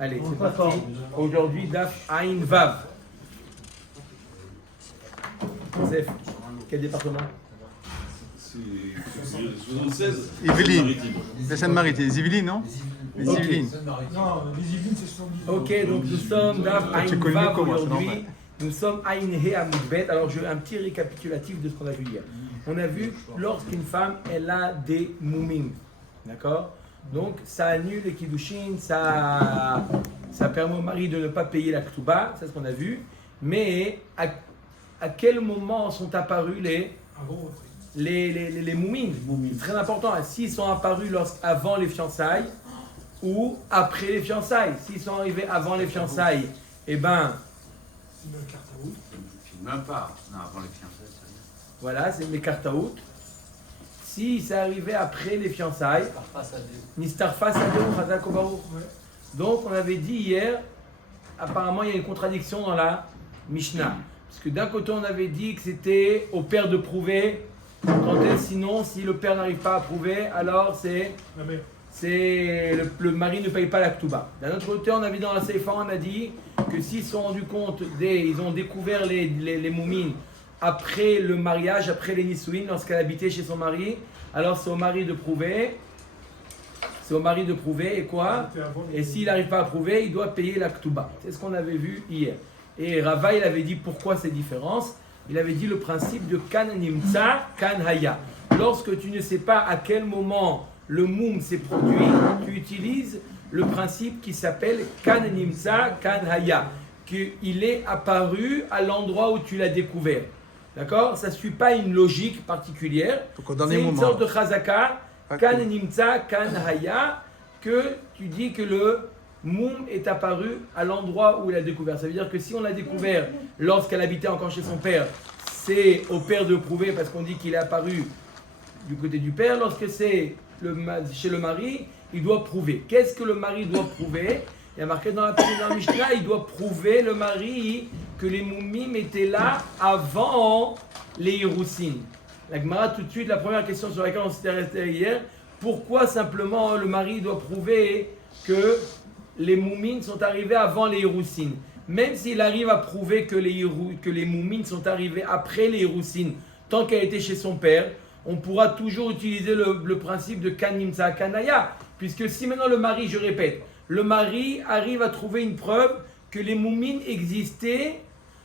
Allez, c'est parti. Aujourd'hui, Daf Ain Vav. Joseph, quel département? C'est 76. Yvelines. La Seine-Maritime. Les Yvelines, non? Les Yvelines. Non, les Yvelines, c'est 70. Ok, donc nous sommes Daf Tu Ain connais Vav comment, c'est aujourd'hui. normal. Nous sommes Ain He Amudbet. Alors, je fais un petit récapitulatif de ce qu'on a vu hier. On a vu lorsqu'une femme, elle a des moumines. D'accord? Donc, ça annule les kiddushin, ça permet au mari de ne pas payer la ktuba, c'est ce qu'on a vu. Mais à quel moment sont apparus les moumines? C'est très important. S'ils sont apparus avant les fiançailles ou après les fiançailles. S'ils sont arrivés avant les fiançailles, eh ben, Même pas. Non, avant les fiançailles, ça voilà, c'est les kartaout. Si c'est arrivé après les fiançailles, Nistarfa Sadeo Chazak Obaru. Donc on avait dit hier, apparemment il y a une contradiction dans la Mishnah. Parce que d'un côté on avait dit que c'était au père de prouver, sinon si le père n'arrive pas à prouver, alors le mari ne paye pas la ktuba. D'un autre côté on avait dans la Seifa, on a dit que s'ils se sont rendus compte, ils ont découvert les moumines après le mariage, après les nisouines, lorsqu'elle habitait chez son mari, alors c'est au mari de prouver. C'est au mari de prouver et quoi? Et s'il n'arrive pas à prouver, il doit payer la ktuba. C'est ce qu'on avait vu hier. Et Rava, il avait dit pourquoi ces différences. Il avait dit le principe de kan nimtza, kan haya. Lorsque tu ne sais pas à quel moment le moum s'est produit, tu utilises le principe qui s'appelle kan nimtza, kan haya. Qu'il est apparu à l'endroit où tu l'as découvert. D'accord? Ça ne suit pas une logique particulière. C'est une sorte de chazaka, kan nimtza, kan haya, que tu dis que le moum est apparu à l'endroit où il a découvert. Ça veut dire que si on l'a découvert lorsqu'elle habitait encore chez son père, c'est au père de prouver parce qu'on dit qu'il est apparu du côté du père. Lorsque c'est chez le mari, il doit prouver. Qu'est-ce que le mari doit prouver? Il y a marqué dans la Mishnah, il doit prouver, le mari, que les moumim étaient là avant les Hiroussin. La Gemara, tout de suite, la première question sur laquelle on s'était resté hier, pourquoi simplement le mari doit prouver que les moumines sont arrivés avant les Hiroussin? Même s'il arrive à prouver que les moumines sont arrivés après les Hiroussin, tant qu'elle était chez son père, on pourra toujours utiliser le principe de Kanimsa Kanaya, puisque si maintenant le mari, je répète, le mari arrive à trouver une preuve que les moumines existaient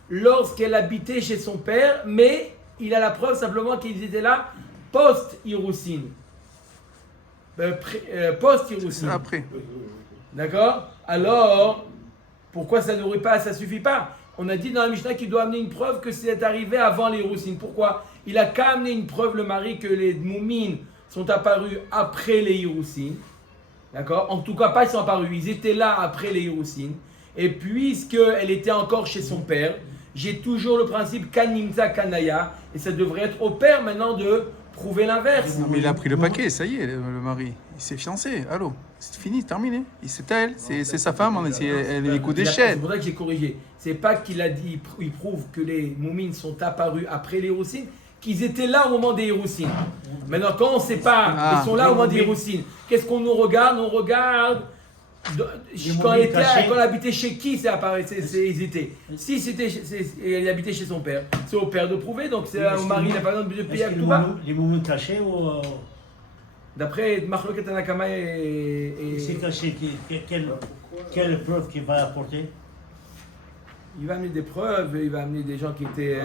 lorsqu'elle habitait chez son père, mais il a la preuve simplement qu'ils étaient là post-Hiroussin. Post-Hiroussin. Après. D'accord? Alors, pourquoi ça suffit pas? On a dit dans la Mishnah qu'il doit amener une preuve que c'est arrivé avant les Hiroussin. Pourquoi? Il a qu'à amener une preuve, le mari, que les moumines sont apparus après les Hiroussin. D'accord? En tout cas, pas ils sont apparus, ils étaient là après les Hiroussin. Et puisqu'elle était encore chez son père, j'ai toujours le principe Kanimza Kanaya, et ça devrait être au père maintenant de prouver l'inverse. Non, mais il a pris le paquet, ça y est, le mari. Il s'est fiancé, allô. C'est fini, terminé. C'est à elle, c'est sa femme, elle est écoute des C'est chaînes. pour ça que j'ai corrigé. C'est pas qu'il a dit, il prouve que les moumines sont apparus après les Hiroussin, qu'ils étaient là au moment des Hiroussin. Maintenant, quand on ne sait pas, ils sont là au moment des Hiroussin. Qu'est-ce qu'on nous regarde? On regarde quand elle habitait chez qui c'est apparu, ils étaient. Si elle habitait chez son père, c'est au père de prouver, donc c'est au mari, il n'a pas besoin de payer à tout bas. Les moumines cachés ou. D'après Mahloket Anakama C'est caché, quelle preuve qu'il va apporter? il va amener des preuves, il va amener des gens qui étaient.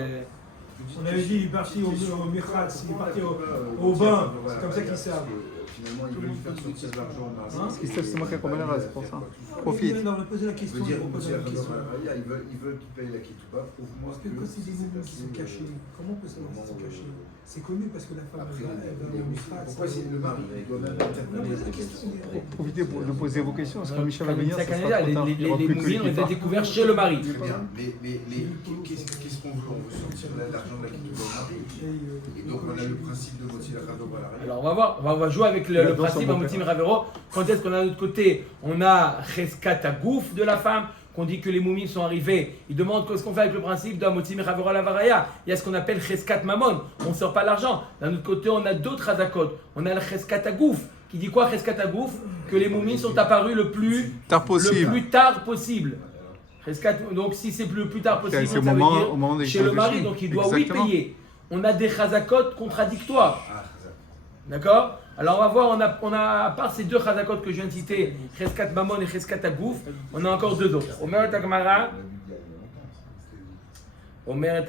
On avait dit, il est parti au Michat, il est parti au bain, c'est comme ça qu'ils savent. Finalement, ils veulent faire sortir de l'argent. Parce qu'ils savent c'est moi qui accompagne là, c'est pour ça. Oui, Profite. mais non, on a posé la question. Ils On pose la question. veulent qu'ils payent la kituba. Prouve-moi Parce que quand c'est des mouvements qui sont cachés, comment on peut savoir si c'est caché? C'est connu parce que la femme, elle va au Michat. Pourquoi c'est le mari? Il doit même Non, interpeller mais la la question, Profitez de poser vos questions, parce que Michel va venir, ça sera Les trop tard. Il y aura plus que moumines ont lui qui été part. découverts chez le mari. Très bien, mais qu'est-ce qu'on veut? On veut sortir l'argent de la kituba au mari. Et donc on a le principe de Motsi la Khadova. Alors on va voir, on va jouer avec le principe à Motim Ravero. Quand est-ce qu'on a de l'autre côté? On a Cheskat Agouf de la femme, qu'on dit que les moumines sont arrivés. Il demande qu'est-ce qu'on fait avec le principe de Motim Ravero la Varaya. Il y a ce qu'on appelle Cheskat Mamon, on ne sort pas l'argent. D'un autre côté, on a d'autres Hazakot. On a le Cheskat Agouf, qui dit quoi, Cheskat Agouf? Que les moumines sont apparus le plus Tard possible. tard possible. Donc si c'est le plus tard possible, C'est ça au veut moment- dire au moment des chez le mari, cheveux. donc il doit Exactement. oui payer. On a des chazakot contradictoires. Ah, Chazak. D'accord? Alors on va voir, on a à part ces deux chazakot que je viens de citer, Cheskat Mamon et Cheskat Agouf, on a encore deux autres. Omer et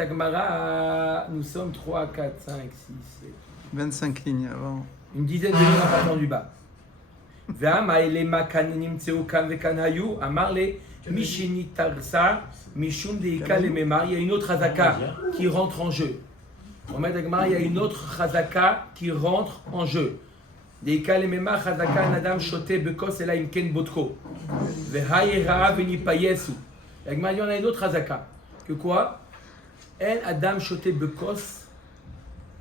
Agmara, nous sommes 3, 4, 5, 6, 7. 25 lignes avant. Une dizaine de lignes en partant du bas. Il y a une autre chazaka qui rentre en jeu. Il y a une autre chazaka qui rentre en jeu. Deika lemema chazaka nadam shote bekos ela imken botko. Vehayera venipayesu. Il y en a une autre chazaka. Que quoi? En adam shote bekos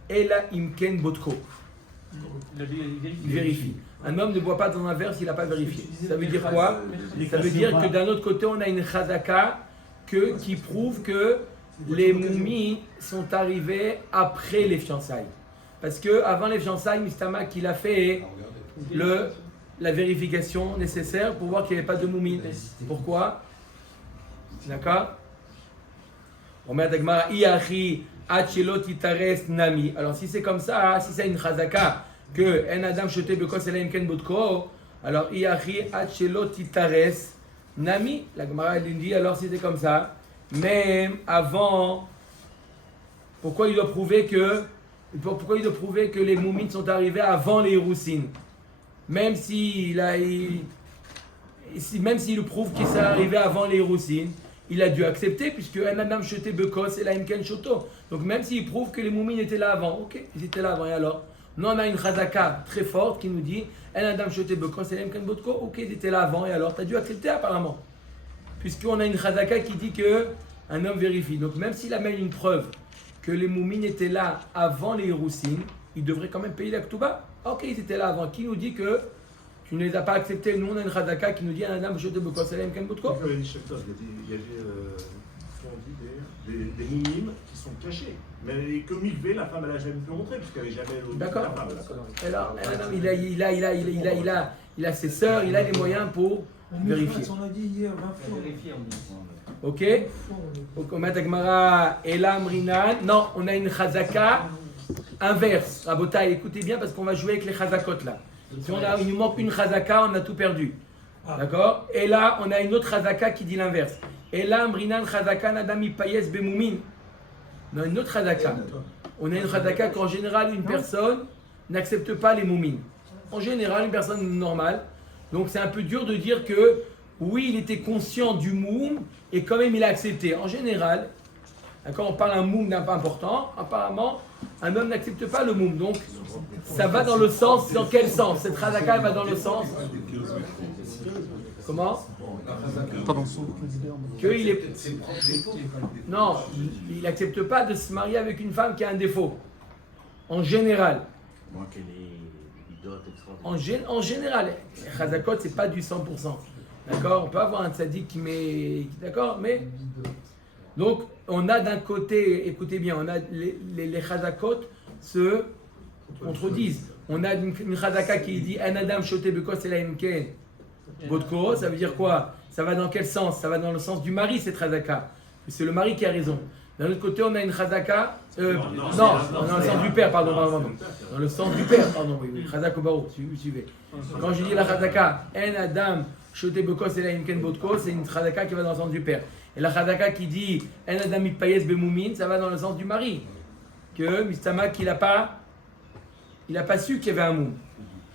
ela imken botko. Il vérifie. Un homme ne boit pas dans un verre s'il n'a pas vérifié. Ça veut dire quoi? Ça veut dire que d'un autre côté, on a une chazaka qui prouve que les momies sont arrivées après les fiançailles. Parce que avant les fiançailles, Mistama qu'il a fait la vérification nécessaire pour voir qu'il n'y avait pas de momies. Pourquoi? D'accord? Alors si c'est comme ça, si c'est une chazaka que en adam shote bekos elaim ken botko, alors iachi achelot itares nami. La Gemara elle dit alors si c'est comme ça, même avant, pourquoi il doit prouver que les moumines sont arrivés avant les Hirousin, même s'il prouve qu'ils sont arrivés avant les Hirousin, il a dû accepter puisque en adam shote bekos elaim ken shoto. Donc même s'il prouve que les moumines étaient là avant, ok, ils étaient là avant et alors. Nous, on a une chazaka très forte qui nous dit El Adam Shote Bekos Elem Ken Botko. Ok, ils étaient là avant et alors tu as dû accepter apparemment. Puisqu'on a une chazaka qui dit qu'un homme vérifie. Donc même s'il amène une preuve que les moumines étaient là avant les Hirousin, il devrait quand même payer la Ktuba. Ok, ils étaient là avant. Qui nous dit que tu ne les as pas acceptés? Nous, on a une chazaka qui nous dit El Adam Shote Bekos Elem Ken Botko. Il y avait des minimes qui sont cachés. Mais comme il fait, la femme elle a jamais pu montrer puisqu'elle n'avait jamais l'autre. D'accord. Alors, il a ses sœurs, il a les moyens pour vérifier. On a dit hier 20 fois. Ok. Non, on a une chazaka inverse. Rabotai, écoutez bien parce qu'on va jouer avec les chazakot là. Si il nous manque une chazaka, on a tout perdu. D'accord? Et là, on a une autre chazaka qui dit l'inverse. Et là, Amrinan chazaka nadami payes bemoumin. On a une autre chazaka. On a une chazaka qu'en général, une personne n'accepte pas les moumines. En général, une personne normale. Donc, c'est un peu dur de dire que oui, il était conscient du moum et quand même il a accepté. En général, quand on parle d'un moum d'un pas important, apparemment, un homme n'accepte pas le moum. Donc, ça va dans le sens, dans quel sens? Cette chazaka va dans le sens. Comment? Pardon. Qu'il est... Non, il n'accepte pas de se marier avec une femme qui a un défaut. En général. En général, Chazakot, c'est pas du 100%. D'accord? On peut avoir un tzaddik qui met... D'accord? Mais... Donc, on a d'un côté, écoutez bien, on a les Chazakot se contredisent. On a une Chazaka qui dit « Un Adam shote bekos elaim ken botko », ça veut dire quoi? Ça va dans quel sens? Ça va dans le sens du mari, cette chazaka. C'est le mari qui a raison. D'un autre côté, on a une chazaka. Dans le sens du père, pardon. Dans le sens du père, pardon. Oui. Chazaka Barou, suivez. Quand je dis la chazaka, en adam, shote bekos elaim ken botko, c'est une chazaka qui va dans le sens du père. Et la chazaka qui dit en adam mitpayes bemoumin, ça va dans le sens du mari. Que Mistama, qu'il n'a pas su qu'il y avait un moum.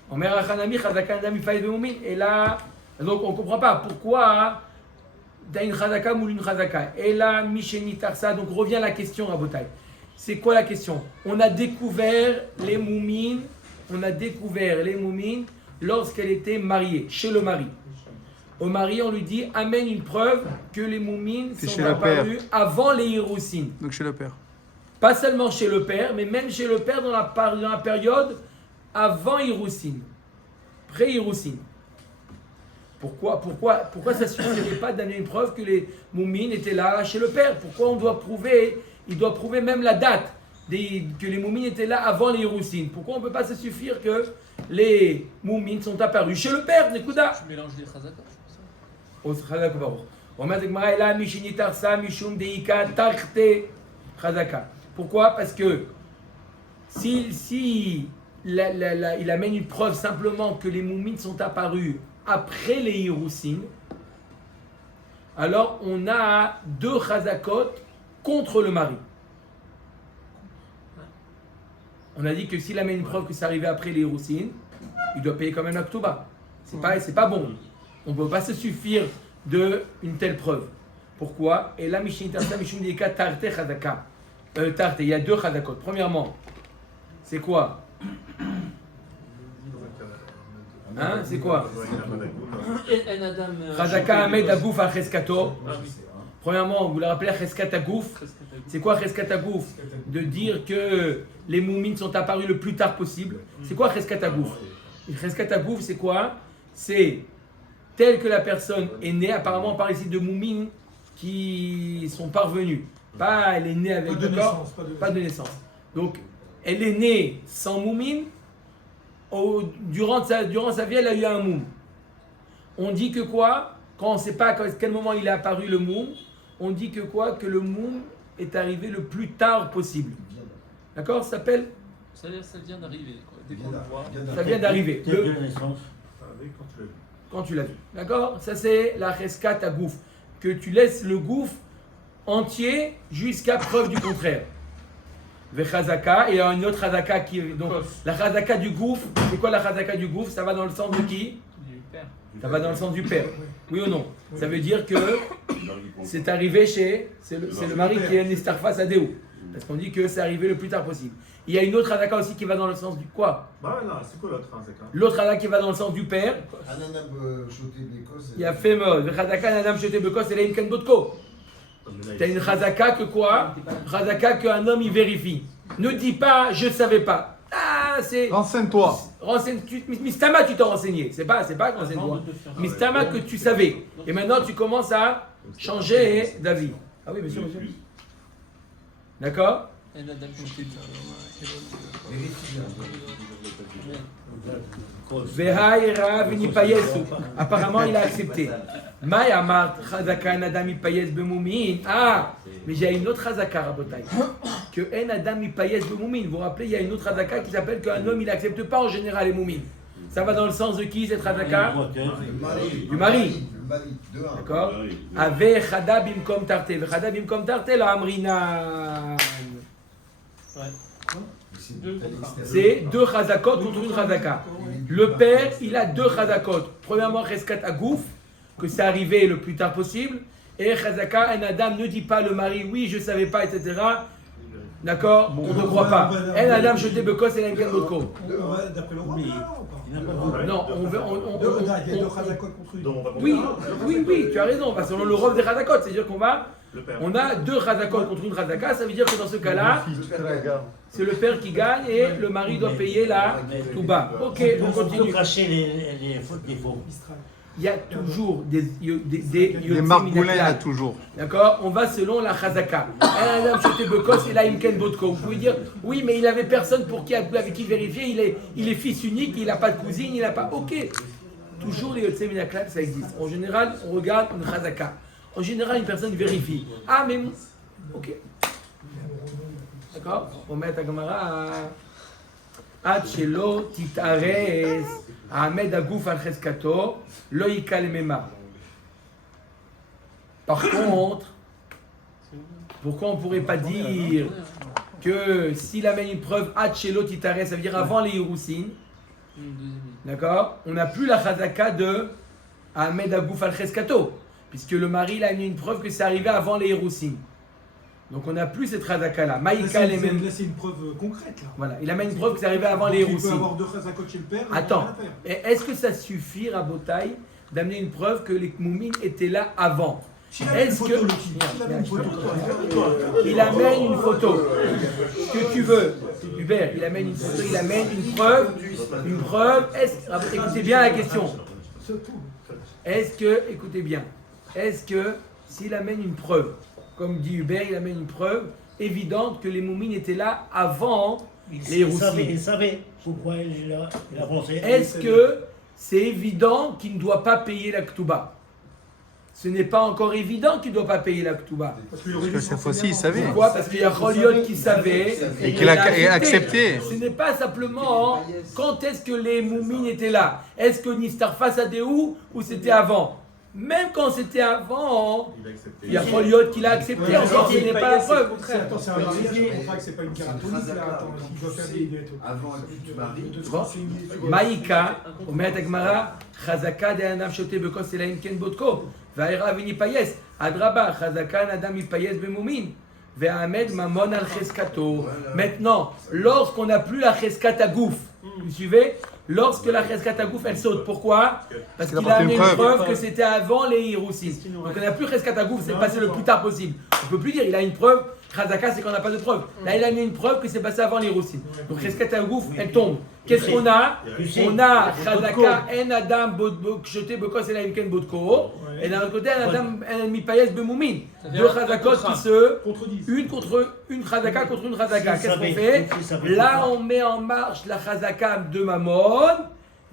En mer achanami, chazaka en adam mitpayes bemoumin. Et là. Donc on ne comprend pas pourquoi tu as une chazaka ou une chazaka. Et là, Misheni Tarsa, donc revient la question à Botaï. C'est quoi la question? On a découvert les moumines lorsqu'elle était mariée, chez le mari. Au mari, on lui dit, amène une preuve que les moumines sont apparues avant les Hirousin. Donc chez le père. Pas seulement chez le père, mais même chez le père dans la période avant Hirousin, pré-Hirousin. Pourquoi ça ne suffirait pas d'amener une preuve que les moumines étaient là chez le père? Pourquoi il doit prouver même la date? que les moumines étaient là avant les Hirousines. Pourquoi on ne peut pas se suffire que les moumines sont apparus chez le père, Nekuda? Tu mélanges les chazaka, Oh, Chazaka Baruch. On met Gemara là, Mishini Tarsa, Mishum Deika, Tarte, Chazaka. Pourquoi? Parce que si il amène une preuve simplement que les moumines sont apparus après les Hirousines, alors on a 2 chazakot contre le mari. On a dit que s'il amène une preuve que c'est arrivé après les Hirousines, il doit payer quand même la Ktuba. C'est pas bon. On ne peut pas se suffire d'une telle preuve. Pourquoi? Et là, Mishin Tarta, Mishum Dika, Tarte Chazaka. Tarte, il y a 2 chazakot. Premièrement, c'est quoi? Hein? C'est quoi? Chazaka Ahmed Agouf al Cheskato. Premièrement, vous le rappelez, Cheskat Agouf. C'est quoi Cheskat Agouf? De dire que les moumines sont apparus le plus tard possible. C'est quoi Cheskat Agouf? Cheskat Agouf, c'est quoi? C'est tel que la personne est née. Apparemment, on parle ici de moumines qui sont parvenus. Pas elle est née avec le corps, pas de naissance. Donc, elle est née sans moumine. Durant sa vie, elle a eu un moum. On dit que quoi? Quand on ne sait pas à quel moment il est apparu le moum, on dit que quoi? Que le moum est arrivé le plus tard possible. D'accord? Ça s'appelle? Ça vient d'arriver. Dès qu'on le voit. Ça vient d'arriver. Dès la naissance. Quand tu l'as vu. D'accord? Ça c'est la cheskat à gouffre. Que tu laisses le gouffre entier jusqu'à preuve du contraire. Vechazaka, et il y a une autre chazaka qui est. Donc, la chazaka du gouffre, c'est quoi la chazaka du gouffre? Ça va dans le sens de qui? Du père. Ça va dans le sens du père. Oui ou non? Ça veut dire que c'est arrivé chez. C'est le mari qui est Nistarfas Adéou. Parce qu'on dit que c'est arrivé le plus tard possible. Il y a une autre chazaka aussi qui va dans le sens du quoi? Bah non, c'est quoi l'autre chazaka? L'autre chazaka qui va dans le sens du père. Il y a fait mode. Chazaka, Nanam Shoté Bekos, et là, Imken Botko. Tu as une chazaka que quoi? Chazaka qu'un homme il vérifie. Ne dis pas je savais pas. Ah, c'est. Renseigne-toi. Mistama, tu t'es renseigné. C'est pas renseigne-toi. Mistama que tu savais. Et maintenant tu commences à changer d'avis. Ah oui, monsieur. D'accord? Apparemment, il a accepté. Ah, mais il y a une autre chazaka, Rabotai. Que En Adam Mipayes Bemoumin. Vous vous rappelez, il y a une autre chazaka qui s'appelle qu'un homme, il n'accepte pas en général les moumines. Ça va dans le sens de qui cette chazaka? Du mari. D'accord? Ave Chada Bimkom Tarte. Chada Bimkom Tarte, la Amrina. C'est 2 chazakot contre une chazaka. Le père, il a 2 chazakot. Premièrement, cheskat agouf, que c'est arrivé le plus tard possible. Et chazaka, un adam ne dit pas le mari, oui, je ne savais pas, etc. D'accord? On ne croit pas. Un adam, je te bekos et l'enken botko. D'après l'Europe, Non, il y a 2 chazakot contre une. Oui, tu as raison. Selon le rov des chazakot, c'est-à-dire on a 2 chazakot contre une chazaka. Ça veut dire que dans ce cas-là, c'est le père qui gagne et le mari doit payer la touba. Ok, on continue. Cacher les fautes des faux. Il y a toujours des Les margoulins, il y a toujours. D'accord? On va selon la chazaka. Un homme chez Bekos et là Imken Botko. Vous pouvez dire, oui, mais il avait personne avec qui vérifier. Il est fils unique, il n'a pas de cousine, il n'a pas. Ok. Toujours les Yotzei Minaklab, ça existe. En général, on regarde une chazaka. En général, une personne vérifie. Ah, mais. Ok. D'accord? On met à Gamara. Achelo titares. Ahmed Agouf al Cheskato. Loïka le Mema. Par contre, pourquoi on ne pourrait pas dire que s'il amène une preuve Achelo titares, ça veut dire avant les Hirousines, d'accord? On n'a plus la chazaka de Ahmed Agouf al Cheskato, puisque le mari il a amené une preuve que c'est arrivé avant les Hirousines. Donc on n'a plus cette chazaka-là. Maïka les mêmes. Là, c'est une preuve concrète. Là. Voilà, il amène une preuve que c'est arrivé avant les Hirousines. Il peut avoir 2 chazakot chez le père. Attends, est-ce que ça suffit à Botaï d'amener une preuve que les moumines étaient là avant? Est-ce que. Il amène une photo. Ce que tu veux. Hubert, il amène une photo, il amène une preuve. Une preuve. Écoutez bien la question. Écoutez bien, est-ce que s'il amène une preuve comme dit Hubert, il amène une preuve évidente que les moumines étaient là avant les Hiroussim. Il savait pourquoi il a pensé. Est-ce que c'est évident qu'il ne doit pas payer la Ktuba? Ce n'est pas encore évident qu'il ne doit pas payer la Ktuba. Parce que cette fois-ci, il savait. Pourquoi? Parce qu'il y a Choliot qui savait Et qu'il a accepté. Ce n'est pas simplement quand est-ce que les moumines étaient là. Est-ce que Nistarfas a ou c'était avant? Même quand c'était avant, il y a Choliot qui l'a accepté, encore ce n'est pas la preuve. Attends, c'est un mariage, je comprends pas que c'est pas une caratonique là. Attends, il doit faire des dettes. Avant que tu maries, Maïka, אומרת הגמרא, חזקה דאדם שותה בכוס אלא אם כן בודקו, והעירה וניפייס, אדרבה, חזקה אדם ייפייס במומין, והעמד ממון על חזקתו. Maintenant, lorsqu'on n'a plus la cheskat à gouf, vous suivez? Lorsque la cheskat à gouf, elle saute. Pourquoi? Parce qu'il a amené une preuve que c'était avant les Hiroussim. Donc on n'a plus cheskat à gouf, c'est passé le plus tard possible. On ne peut plus dire, il a une preuve. Chazaka, c'est qu'on n'a pas de preuve. Là, il a mis une preuve que c'est passé avant les Hiroussim. Donc, Cheskat Agouf, elle tombe. Qu'est-ce qu'on a? On a Chazaka, en Adam, Shoté, Bokos, et Laimken, Bodko. Et d'un autre côté, un Adam, en Mipayes, Bemoumin. Deux Chazakot qui se. Une Chazaka contre une Chazaka. Qu'est-ce qu'on fait? Là, on met en marche la Chazaka de Mammon.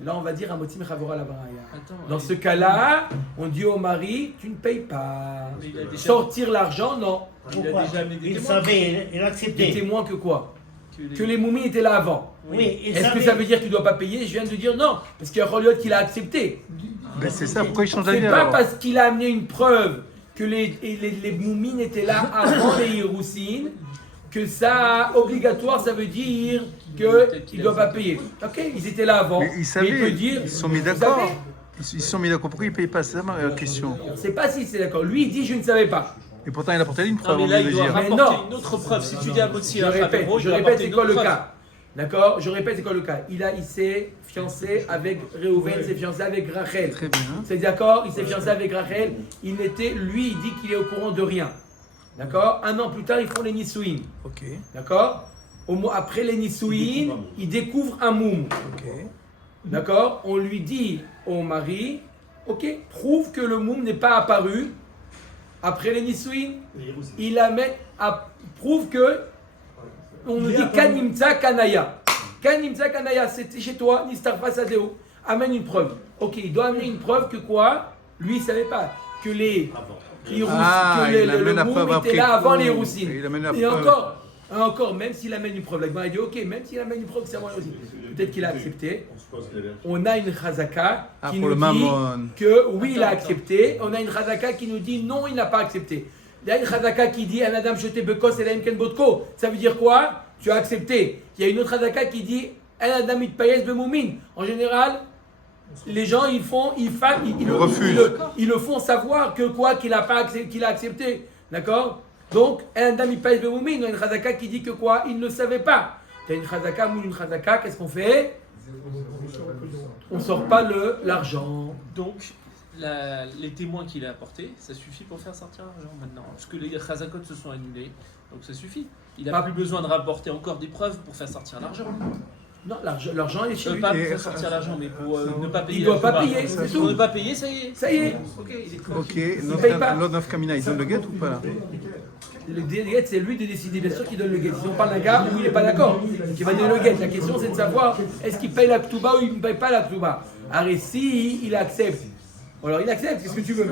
Là, on va dire Amotim Chavora la Baraya. Dans ce cas-là, on dit au mari, tu ne payes pas. Sortir l'argent, non. Il savait, il a accepté. Des témoins que quoi? Que les momies étaient là avant. Oui, Est-ce que ça veut dire qu'il ne doit pas payer? Je viens de dire non. Parce qu'il y a Choliot qui l'a accepté. Ben c'est ça, pourquoi il change d'avis C'est pas alors? parce qu'il a amené une preuve que les moumines étaient là avant les Hiroussim que ça, obligatoire, ça veut dire qu'il ne doit pas payer. Ok, ils étaient là avant. Mais ils savaient, il peut dire, ils se sont mis d'accord. Ils se sont mis d'accord, pourquoi il ne paye pas? C'est ça ma question. On ne sait pas si c'est d'accord. Lui, il dit je ne savais pas. Et pourtant, il a apporté une preuve, Non, on mais là, vient de il doit dire. rapporter une autre preuve. Si tu dis à Motsi, Je répète, c'est quoi le cas? D'accord? Je répète, c'est quoi le cas? Il s'est fiancé avec Réhouven, s'est fiancé avec Rachel. Très bien. C'est d'accord? Il s'est fiancé avec Rachel. Lui, il dit qu'il est au courant de rien. D'accord? Un an plus tard, ils font les Nisouin. Ok. D'accord? Après les Nisouin, il découvre un moum. Ok. D'accord? On lui dit au mari, ok, prouve que le moum n'est pas apparu après les Nisouin. Il amène, prouve que, on nous dit Kanimtsa Kanaya. Kanimtsa Kanaya, c'était chez toi, Nistarfa Sadeo. Amène une preuve. Ok, il doit amener une preuve que quoi? Lui, il ne savait pas que le moum était là avant les Hiroussim. Et encore, même s'il amène une preuve, il dit ok, même s'il amène une preuve que c'est avant les Hiroussim, peut-être qu'il a accepté. On a une chazaka qui nous dit que oui, il a accepté. On a une chazaka qui nous dit non, il n'a pas accepté. Il y a une chazaka qui dit un Adam jeté bekos et la imken botko. Ça veut dire quoi? Tu as accepté. Il y a une autre chazaka qui dit un Adam itpayes bemoumin. En général, les gens ils le font savoir que quoi qu'il a accepté. D'accord? Donc un Adam itpayes bemoumin. Il y a une chazaka qui dit que quoi? Il ne savait pas. Il y a une chazaka ou une chazaka. Qu'est-ce qu'on fait? On ne sort pas l'argent. Donc, les témoins qu'il a apportés, ça suffit pour faire sortir l'argent maintenant. Parce que les chazakot se sont annulés, donc ça suffit. Il n'a plus besoin de rapporter encore des preuves pour faire sortir l'argent. Non, l'argent est chez lui. Pas pour faire sortir l'argent, mais pour ne pas payer. Il ne doit pas payer, c'est tout. Pour ne pas payer, ça y est. Ça y est. Ok, l'autre of Kamina, il donne le guet ou pas là? Le guet, c'est lui de décider, bien sûr qu'il donne le guet. Si on parle d'un gars où il n'est pas d'accord, il va donner le guet. La question, c'est de savoir est-ce qu'il paye la Ktuba ou il ne paye pas la Ktuba. Alors, si il accepte, alors il accepte, qu'est-ce que tu veux?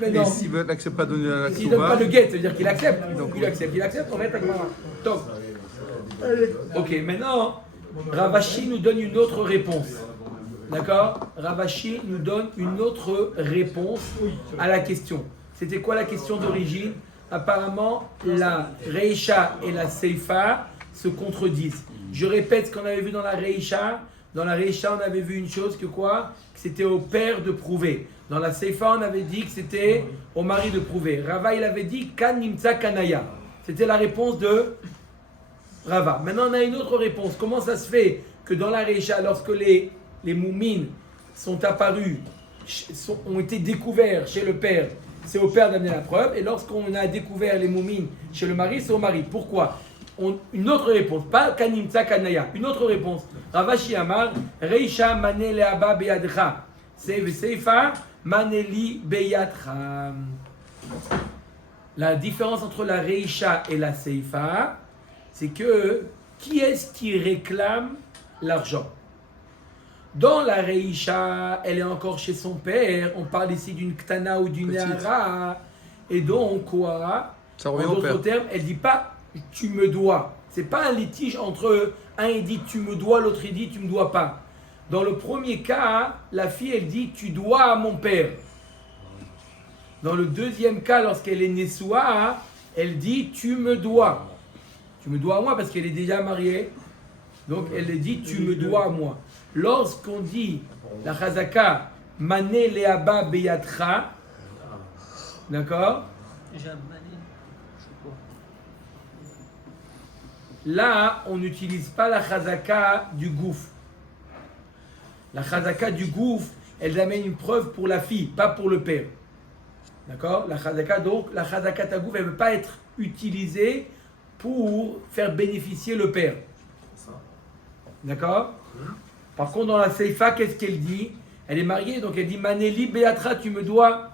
Mais non. Et s'il n'accepte pas de donner la Ktuba, s'il ne donne pas le guet, ça veut dire qu'il accepte. Donc il accepte, on va être avec Mara. Top. Ok, maintenant, Ravashi nous donne une autre réponse. D'accord? Ravashi nous donne une autre réponse à la question. C'était quoi la question d'origine? Apparemment, la Reisha et la Seifa se contredisent. Je répète ce qu'on avait vu dans la Reisha. Dans la Reisha, on avait vu une chose que quoi? Que c'était au père de prouver. Dans la Seifa, on avait dit que c'était au mari de prouver. Rava, il avait dit Kan Nimtsa Kanaya. C'était la réponse de Rava. Maintenant, on a une autre réponse. Comment ça se fait que dans la Reisha, lorsque les moumines sont apparus, ont été découverts chez le père, c'est au père d'amener la preuve, et lorsqu'on a découvert les moumines chez le mari, c'est au mari. Pourquoi? Une autre réponse, pas Kanimtsa Kanaya, une autre réponse. Ravashi Amar, Reisha Manele Abba Beyadcha, Seifa Maneli Beyadcha. La différence entre la Reisha et la Seifa, c'est que qui est-ce qui réclame l'argent? Dans la Reisha, elle est encore chez son père. On parle ici d'une Ktana ou d'une Nehara. Et donc, quoi? Ça En revient au père. d'autres termes, elle ne dit pas tu me dois. Ce n'est pas un litige entre eux. Un il dit tu me dois, l'autre il dit tu me dois pas. Dans le premier cas, la fille elle dit tu dois à mon père. Dans le deuxième cas, lorsqu'elle est Nessoua, elle dit tu me dois. Tu me dois à moi parce qu'elle est déjà mariée. Donc elle dit tu me dois à moi. Lorsqu'on dit la Chazaka Mané Leaba Beyatra, d'accord? J'ai un mané. Je sais pas. Là, on n'utilise pas la Chazaka du gouffre. La Chazaka du gouffre, elle amène une preuve pour la fille, pas pour le père. D'accord? La Chazaka, donc, la Chazaka Tagouf, elle ne veut pas être utilisée pour faire bénéficier le père. D'accord? Par contre, dans la Seifa, qu'est-ce qu'elle dit? Elle est mariée, donc elle dit Maneli Beatra, tu me dois.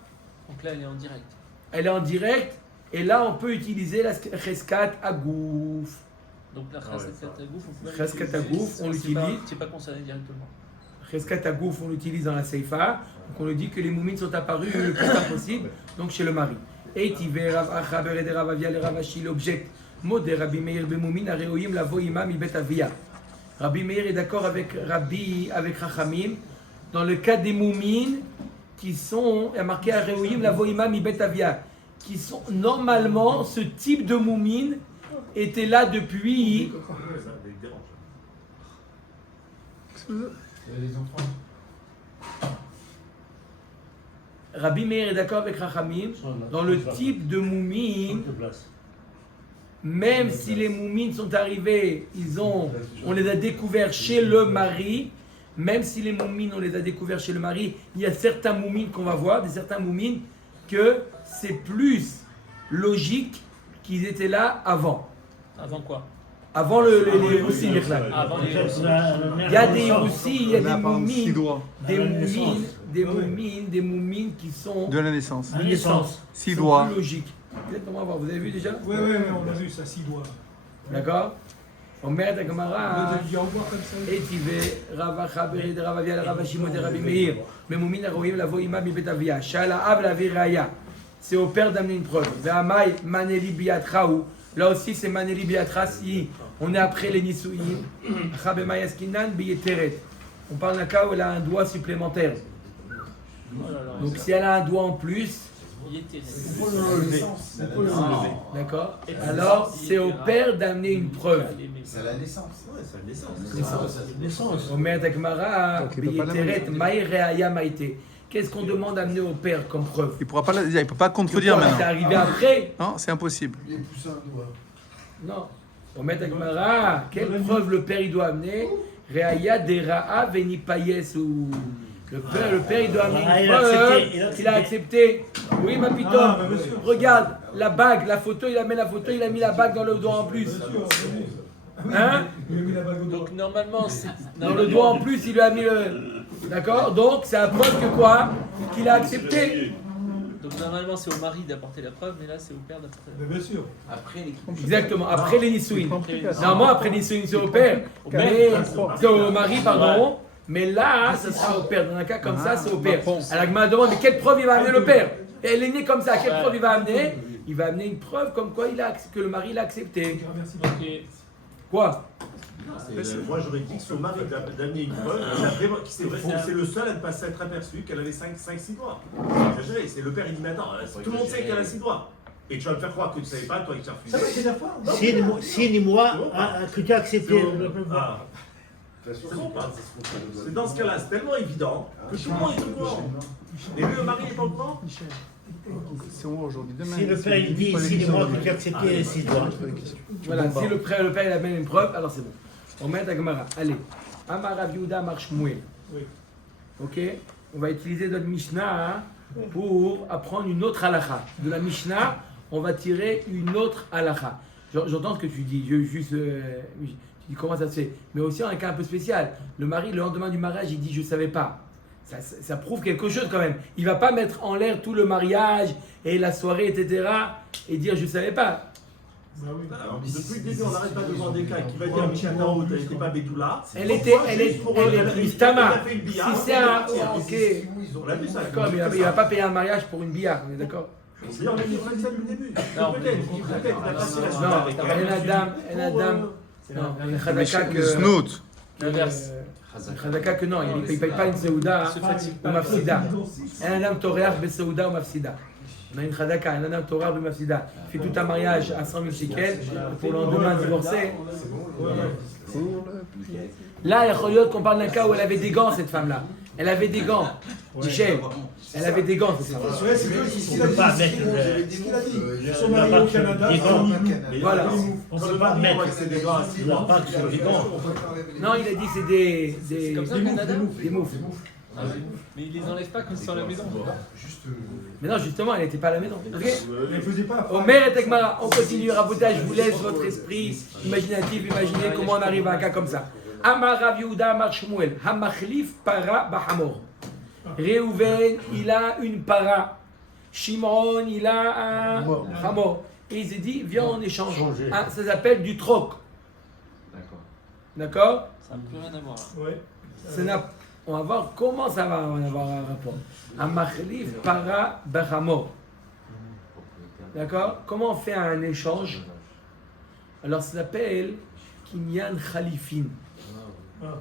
Donc là, elle est en direct. Elle est en direct, et là, on peut utiliser la Cheskat Agouf. Donc la Chazaka Tagouf, on peut Chazaka Tagouf, on l'utilise. C'est pas concerné directement. Cheskat Agouf, on l'utilise dans la Seifa. Donc on nous dit que les moumines sont apparus le plus tard possible, donc chez le mari. Et Tivé, Rav Acha, Bered, Rav Avia, le Rav Ashi, l'objet. Modé, Rabbi Meir, Bemoumin, Areoim, Lavo Imam, Ibet Avia. Rabbi Meir est d'accord avec Chachamim. Dans le cas des moumines qui sont, il y a marqué Areoim, Lavo Imam, Ibet Avia, qui sont normalement, ce type de moumines était là depuis. Rabbi Meir est d'accord avec Chachamim. Dans le type de moumine, même si les moumines sont arrivés, on les a découverts chez le mari. Même si les moumines, on les a découverts chez le mari, il y a certains moumines qu'on va voir, certains moumines, que c'est plus logique qu'ils étaient là avant. Avant quoi? Avant les Roussi, Avant les il y a des Roussi, il y a des moumines, Sidoua. des moumines qui sont De la naissance. de naissance. Sidoua. C'est plus logique. Peut-être qu'on va voir, vous avez vu déjà? Oui, on a vu ça, 6 doigts. D'accord? Omer de On Gamara. dit au revoir comme ça. Et Tivé, Ravacha, Bered, Ravavia, Ravashimo de Rabbi Meir. Mais Moumine Aroïm, la Voïma, Mibetavia. Shala Av, la Viraya. C'est au père d'amener une preuve. Ve'amai, Maneli Biatraou. Là aussi, c'est Maneli Biatra si on est après les Nisouïm. Chabema Yaskinan, Biyeteret. On parle d'un cas où elle a un doigt supplémentaire. Donc si elle a un doigt en plus, d'accord? Alors c'est au père d'amener une preuve. C'est la naissance. Ouais, c'est la naissance. Omer Dakmara, Donc, il peut pas l'amener. Biyeteret, Maïreaya Maïté. Qu'est-ce qu'on demande d'amener au père comme preuve? Il ne peut pas contredire C'est maintenant. arrivé après? Non, c'est impossible. Il est poussé un doigt. Non. Omer Dakmara, quelle preuve le père il doit amener? Reaya Dera'a Veni Payes ou. Le père, il doit amener une preuve qu'il a accepté. Oui, ma piton. Ah, bah, bien sûr. Regarde, la bague, la photo, il a mis la photo, il a mis la bague dans le doigt en plus. Hein? Il a mis la bague au doigt. Donc normalement, c'est. Dans le doigt en plus, il lui a mis le. D'accord? Donc, c'est un preuve que quoi? Qu'il a accepté. Donc normalement, c'est au mari d'apporter la preuve, mais là, c'est au père d'apporter la preuve. Mais bien sûr. Après les Exactement, après les Nisouïn. Après les- Normalement, après les Nisouïn, c'est au père. Mais c'est au mari, pardon. Mais là, ce sera au père. Dans un cas comme ça, c'est au père. Alors, la demande, mais quelle preuve il va amener le père? Et elle est née comme ça, quelle preuve il va amener? Il va amener une preuve comme quoi que le mari l'a accepté. Merci. Ok. Quoi? Moi j'aurais dit que son mari d'amener une preuve, c'est le seul à ne pas s'être aperçu qu'elle avait 5-6 doigts. C'est exagéré, c'est le père, il dit mais attends, tout le monde sait qu'elle a 6 doigts. Et tu vas me faire croire que tu ne savais pas, toi qui t'as Ça va, refusé. c'est la fois. Signe-moi que tu as accepté. Ah. C'est bon, c'est dans ce cas-là, c'est tellement évident que tout le monde est au courant. Et lui, le mari n'est pas au courant. C'est où aujourd'hui? Demain. Si le père il dit signe-moi que tu as accepté 6 doigts. Voilà, si le père il amène une preuve, alors c'est bon. On met à Gemara. Allez. Amar Rav Yehuda Amar Shmuel. Oui. Ok? On va utiliser notre Mishnah pour apprendre une autre halakha. De la Mishnah, on va tirer une autre halakha. J'entends ce que tu dis. Tu dis comment ça se fait. Mais aussi, on a un cas un peu spécial. Le mari, le lendemain du mariage, il dit je ne savais pas. Ça prouve quelque chose quand même. Il va pas mettre en l'air tout le mariage et la soirée, etc. et dire je savais pas. Alors, depuis le début, on n'arrête pas de voir des cas qui va dire Michel Tarot, elle n'était pas Bédoula. Elle est Istama. Si c'est un. Ok. On l'a vu ça. D'accord, mais il va pas payer un mariage pour une billa, on est d'accord? C'est-à-dire, on a dit ça depuis le début. Peut-être, il a passé la Non, soirée avec non, il y a Khadaka que. Snoot. L'inverse. Khadaka que non, il ne paye pas une Seouda ou Mafsida. Un Adam Toréach be Seouda ou Mafsida. On a une Khadaka, un Adam Toréach be Mafsida. Fait tout un mariage à 100 000 shekels pour le lendemain divorcer. Là, il y a qu'on parle d'un cas où elle avait des gants, cette femme-là. Elle avait des gants. Michel, elle avait des gants, cette femme-là. Ouais, c'est ce On ne peut pas mettre Son mari au Canada. Voilà. On ne peut pas mettre la pâte sur les gants. Non, il a dit c'est des C'est comme ça au Canada? des moufles. Ah oui. Mais ils les enlèvent pas quand ils sont à la maison. Mais non, justement, elle n'était pas à la maison. Ok. Elle faisait pas. Omer et Tekmara, on continue. Rabotage, je vous laisse votre esprit imaginatif. Imaginez comment on arrive à un cas comme ça. Amar Rav Yehuda, Amar Shmuel, Hamachlif para bahamor. Réhouven, il a une para. Shimon, il a un hamor. Et il s'est dit, viens, on échange. Ah, ça s'appelle du troc. D'accord? Ça n'a plus rien à voir. Ouais. On va voir comment ça va avoir un rapport. Hamachlif para bahamor. D'accord? Comment on fait un échange? Alors ça s'appelle Kinyan Khalifin.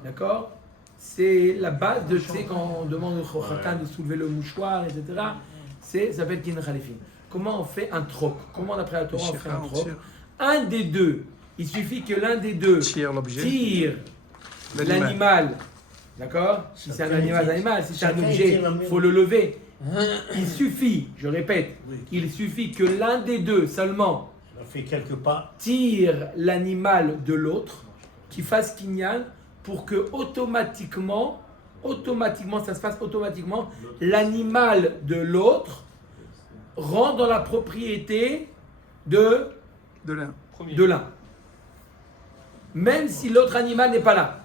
D'accord? C'est la base de, tu sais, quand on demande au Khatan de soulever le mouchoir, etc. Ça s'appelle Kinyan Khalifin. Comment on fait un troc? Comment d'après la Torah on fait un troc? Un des deux, il suffit que l'un des deux Tire l'objet. tire l'animal. D'accord? Si c'est un animal, si c'est un objet, il faut le lever. Il suffit, je répète, il suffit que l'un des deux seulement On a fait quelques pas. tire l'animal de l'autre, qui fasse kinyan, pour que automatiquement, ça se fasse automatiquement, l'animal de l'autre rentre dans la propriété de l'un. Même si l'autre animal n'est pas là.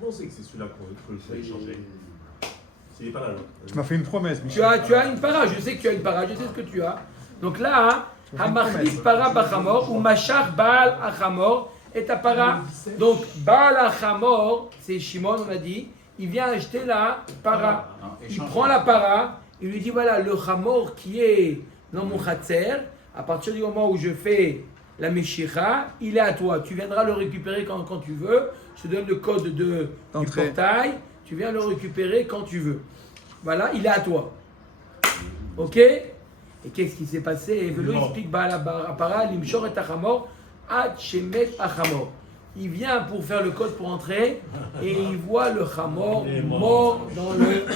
Comment c'est que c'est celui-là qu'on peut échanger? S'il n'est pas là, là. Tu m'as fait une promesse, Tu Michel. as une para, je sais que tu as une para, je sais ce que tu as. Donc là, Hamachlif para bachamor ou machar baal achamor et ta para. Donc baal achamor, c'est Shimon, on a dit, il vient acheter la para. Il prend la para, il lui dit voilà, le chamor qui est dans mon khatser, à partir du moment où je fais la meshicha, il est à toi. Tu viendras le récupérer quand tu veux. Je te donne le code du portail. Tu viens le récupérer quand tu veux. Voilà, il est à toi. Ok? Et qu'est-ce qui s'est passé? Et Velo explique Para, Limshor et Achamor, Ad Shemet Achamor. Il vient pour faire le code pour entrer et il voit le Chamor mort dans le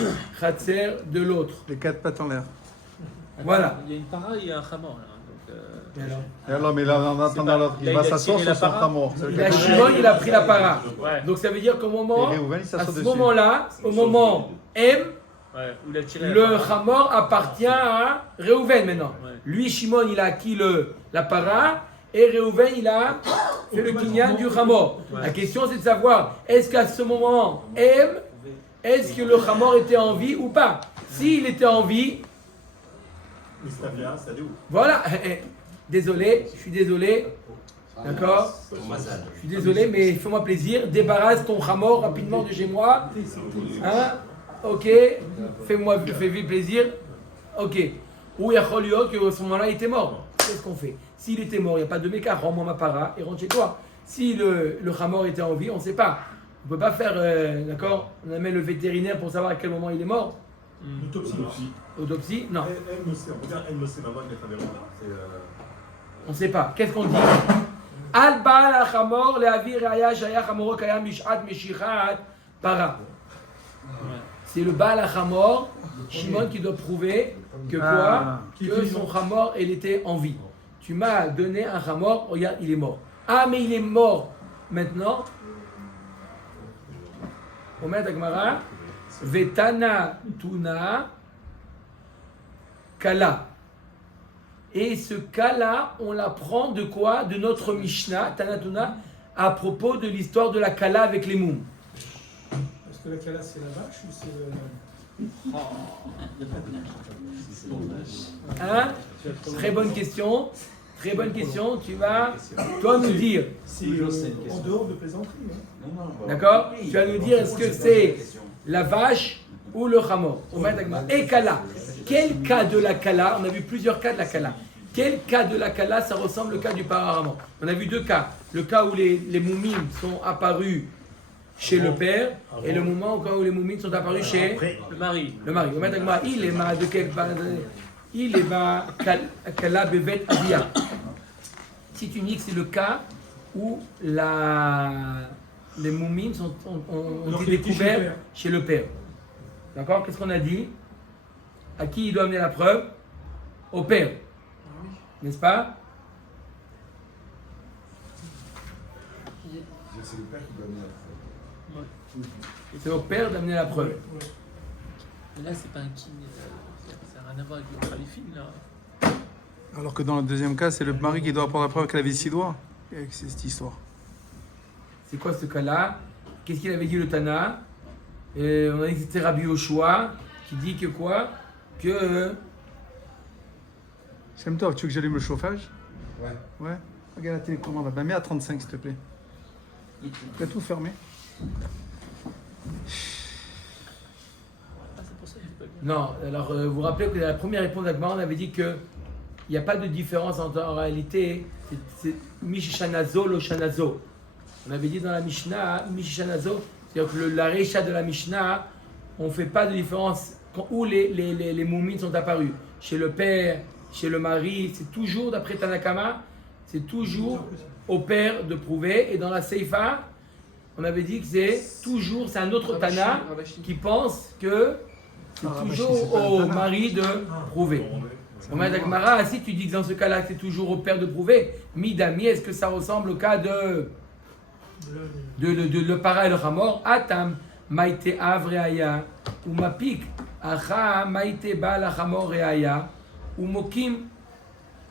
Khatser de l'autre. Les quatre pattes en l'air. Voilà. Il y a une para, il y a un chamor. Et alors, mais là, en attendant l'autre, il va s'asseoir sur son tamor. il a Shimon, il a pris la para. Ouais. Donc ça veut dire qu'au moment, Et Réhouven, il à s'assoit ce dessus. moment-là, au moment M, Ouais, où il a tiré le Chamor appartient à Réhouven maintenant. Ouais. Lui, Shimon, il a acquis la para et Réhouven, il a fait le kinyan du Chamor. La question, c'est de savoir, est-ce qu'à ce moment M, est-ce que le Chamor était en vie ou pas? S'il était en vie, voilà. Désolé, je suis désolé. D'accord? Je suis désolé, mais fais-moi plaisir. Débarrasse ton Chamor rapidement de chez moi. Hein? Ok. Fais vite plaisir. Ok. Ou il y a Choliot qu'à ce moment-là, il était mort. Qu'est-ce qu'on fait? S'il était mort, il n'y a pas de méca. Rends-moi ma para et rentre chez toi. Si le Chamor était en vie, on ne sait pas. On ne peut pas faire. D'accord? On amène le vétérinaire pour savoir à quel moment il est mort. Autopsie? Non. Elle me sait maman de mettre On ne sait pas. Qu'est-ce qu'on dit? Al Baal Achamor le Avi Raya Shaya Chamoro Kayam Mishat Meshichat Para. C'est le Baal Achamor, Shimon, qui doit prouver que quoi? Que son Chamor, il était en vie. Tu m'as donné un Chamor, regarde, il est mort. Ah, mais il est mort maintenant. On met à Gemara. Vetana Tuna Kala. Et ce cas-là, on l'apprend de quoi? De notre Mishnah, Tanatuna, à propos de l'histoire de la Kala avec les moums. Est-ce que la Kala c'est la vache ou c'est Hein? Très bonne question. Très bonne question. Tu vas, toi, nous dire. C'est en dehors de plaisanterie. Hein. D'accord? Tu vas nous dire est-ce que c'est la vache ou le hamor. Et kala. Quel cas de la kala? On a vu plusieurs cas de la kala. Quel cas de la kala ça ressemble au cas du pararamon? On a vu deux cas. Le cas où les moumines sont apparus chez le père et le moment où les moumines sont apparus chez Le mari. le mari. Il est ma de quel il est ma kala bevet avia. Si tu dis que c'est le cas où les moumines ont été découvertes chez le père. D'accord? Qu'est-ce qu'on a dit? À qui il doit amener la preuve? Au père. N'est-ce pas? C'est le père qui doit amener la preuve. C'est au père d'amener la preuve. Mais là, c'est pas un king. Ça n'a rien à voir avec le khalifine, là. Alors que dans le deuxième cas, c'est le mari qui doit apporter la preuve qu'elle avait 6 doigts. C'est cette histoire. C'est quoi ce cas-là? Qu'est-ce qu'il avait dit le Tana? On a dit que c'était Rabbi Yoshua qui dit que quoi? Que Shem Tov, tu veux que j'allume le chauffage? Ouais. Ouais. Regarde la télécommande. Ben, mets à 35, s'il te plaît. Tu as tout fermé. Ah, c'est pour ça que j'ai pas bien. non. Alors vous vous rappelez que dans la première réponse d'Agmar, on avait dit que il n'y a pas de différence en réalité. C'est Mishishanazo, Loshanazo. On avait dit dans la Mishnah, Mishishanazo, c'est-à-dire que la Reisha de la Mishnah, on ne fait pas de différence où les moumines sont apparus. Chez le père, chez le mari, c'est toujours, d'après Tanakama, c'est toujours au père de prouver. Et dans la Seifa, on avait dit que c'est un autre Tana qui pense que c'est toujours au mari de prouver. Au Madagmara, si tu dis que dans ce cas-là, c'est toujours au père de prouver, Midami, est-ce que ça ressemble au cas de le para et le hamor? Atam, maite avreaya, ou mapik, acha, maite ba la hamor reaya, ou mokim.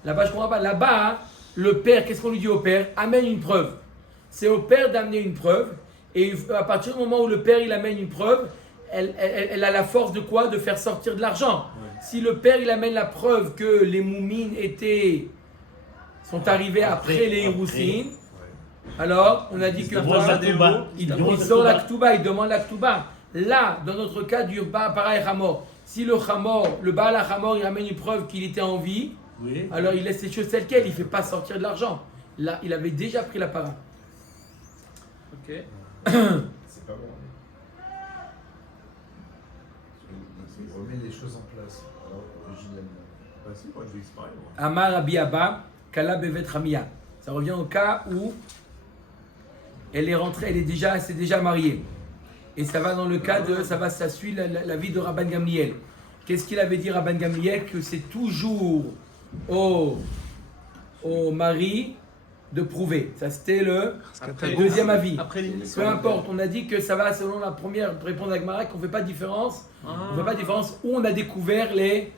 Là-bas, je comprends pas. Là-bas, le père, qu'est-ce qu'on lui dit au père? Amène une preuve. C'est au père d'amener une preuve. Et à partir du moment où le père il amène une preuve, elle a la force de quoi? De faire sortir de l'argent. Si le père il amène la preuve que les moumines sont arrivés après les Hiroussin, alors on a dit que il sort la Ktuba, il demande la Ktuba. Là, dans notre cas du pareil Hamor, si le Baal Hamor il amène une preuve qu'il était en vie, Oui. alors il laisse les choses telles quelles, il ne fait pas sortir de l'argent. Là, il avait déjà pris la para. Ok. C'est pas bon. Il remet les choses en place. Alors, originellement. Bah si, moi je dis pareil. moi. Amar Abi Abba, Kala Bevet Ramia. Ça revient au cas où elle est rentrée, s'est déjà mariée. Et ça va dans le cas ça suit la vie de Rabban Gamliel. Qu'est-ce qu'il avait dit Rabban Gamliel? Que c'est toujours au mari de prouver. Ça c'était le deuxième avis. Après les Peu importe, on a dit que ça va selon la première réponse d'Agmara, qu'on ne fait pas de différence. On ne fait pas de différence où on a découvert les